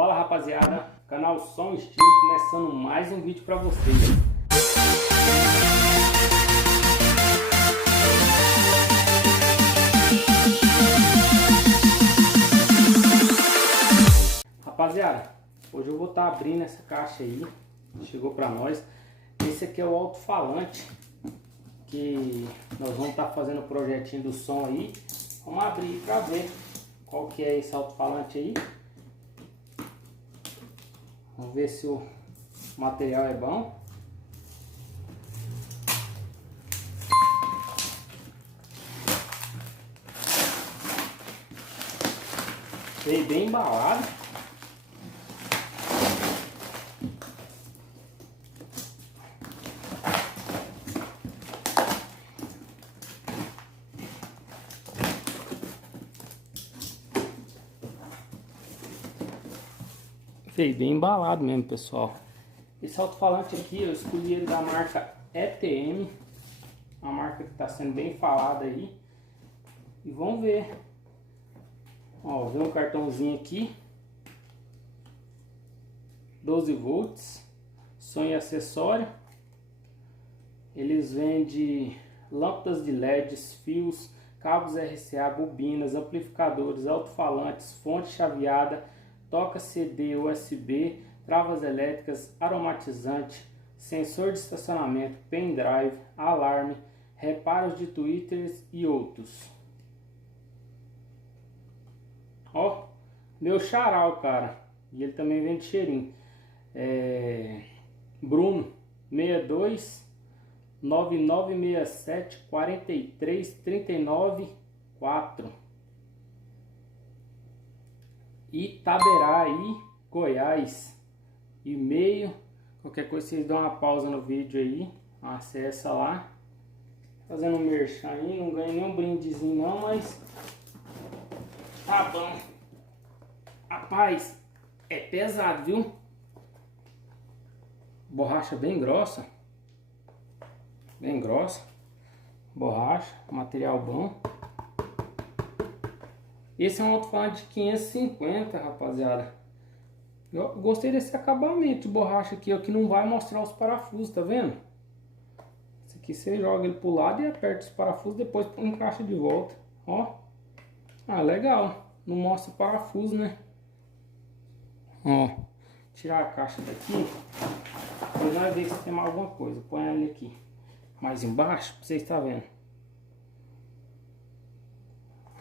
Fala rapaziada, canal Som Estilo começando mais um vídeo para vocês. Rapaziada, hoje eu vou estar abrindo essa caixa aí, chegou para nós. Esse aqui é o alto-falante que nós vamos estar fazendo o projetinho do som aí. Vamos abrir para ver qual que é esse alto-falante aí. Vamos ver se o material é bom. Veio bem embalado. Veio bem embalado mesmo, pessoal. Esse alto-falante aqui eu escolhi ele da marca ETM, uma marca que está sendo bem falada aí. E vamos ver. Ó, vem um cartãozinho aqui, 12 volts, som e acessório. Eles vendem lâmpadas de LEDs, fios, cabos RCA, bobinas, amplificadores, alto-falantes, fonte chaveada, toca CD, USB, travas elétricas, aromatizante, sensor de estacionamento, pendrive, alarme, reparos de tweeters e outros. Ó, meu charal, cara. E ele também vende cheirinho. Bruno 62 9967 43 39 4. Itaberaí, Goiás. E-mail. Qualquer coisa vocês dão uma pausa no vídeo aí. Acessa lá. Fazendo um merchan aí. Não ganhei nenhum brindezinho não, mas tá bom. Rapaz, é pesado, viu? Borracha bem grossa. Bem grossa. Borracha, material bom. Esse é um alto-falante de 550, rapaziada. Eu gostei desse acabamento de borracha aqui, ó, que não vai mostrar os parafusos, tá vendo? Esse aqui você joga ele pro lado e aperta os parafusos, depois encaixa de volta, ó. Ah, legal. Não mostra o parafuso, né? Ó, tirar a caixa daqui. Depois nós ver se tem mais alguma coisa. Põe ele aqui mais embaixo, pra vocês estarem vendo.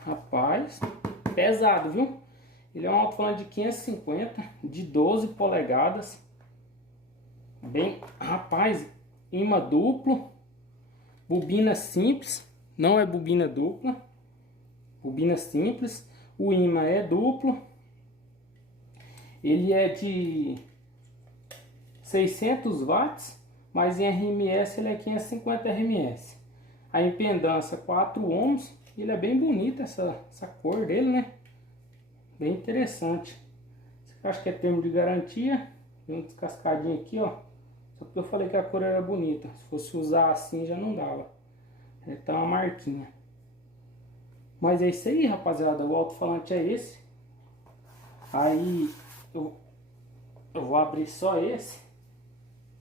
Rapaz, pesado, viu? Ele é um alto-falante de 550, de 12 polegadas. Bem, rapaz, imã duplo. Bobina simples, não é bobina dupla. Bobina simples. O imã é duplo. Ele é de 600 watts, mas em RMS ele é 550 RMS. A impedância 4 ohms. Ele é bem bonito essa cor dele, né? Bem interessante. Isso aqui eu acho que é termo de garantia. Tem um descascadinho aqui, ó. Só porque eu falei que a cor era bonita. Se fosse usar assim já não dava. Ele tá uma marquinha. Mas é isso aí, rapaziada. O alto-falante é esse. Aí eu vou abrir só esse.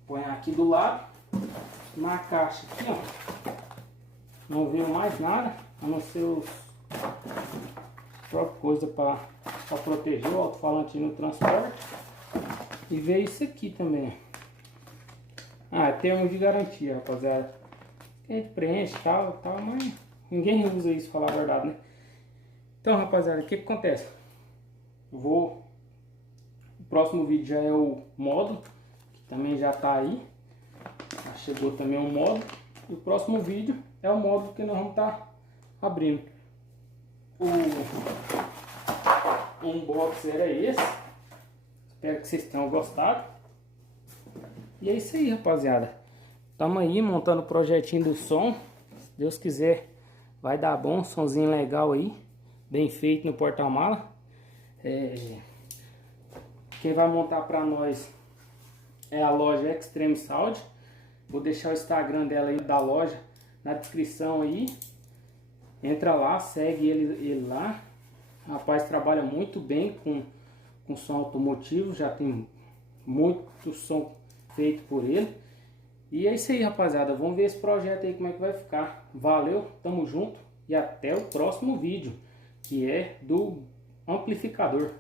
Põe aqui do lado. Na caixa aqui, ó. Não veio mais nada. A não ser os próprias coisas para proteger o alto-falante no transporte. E veio isso aqui também. Ah, é termo de garantia, rapaziada. A gente preenche tal, mas ninguém usa isso, falar a verdade, né? Então, rapaziada, o que acontece? O próximo vídeo já é o módulo, que também já tá aí. Já chegou também o módulo. E o próximo vídeo é o módulo que nós vamos estar abrindo. O unboxing era esse. Espero que vocês tenham gostado. E é isso aí, rapaziada. Tamo aí montando o projetinho do som. Se Deus quiser, vai dar bom. Somzinho legal aí. Bem feito no porta-mala. Quem vai montar pra nós é a loja Extreme Sound. Vou deixar o Instagram dela aí, da loja, na descrição aí. Entra lá, segue ele lá. O rapaz trabalha muito bem com com som automotivo, já tem muito som feito por ele. E é isso aí, rapaziada, vamos ver esse projeto aí como é que vai ficar. Valeu, tamo junto e até o próximo vídeo, que é do amplificador.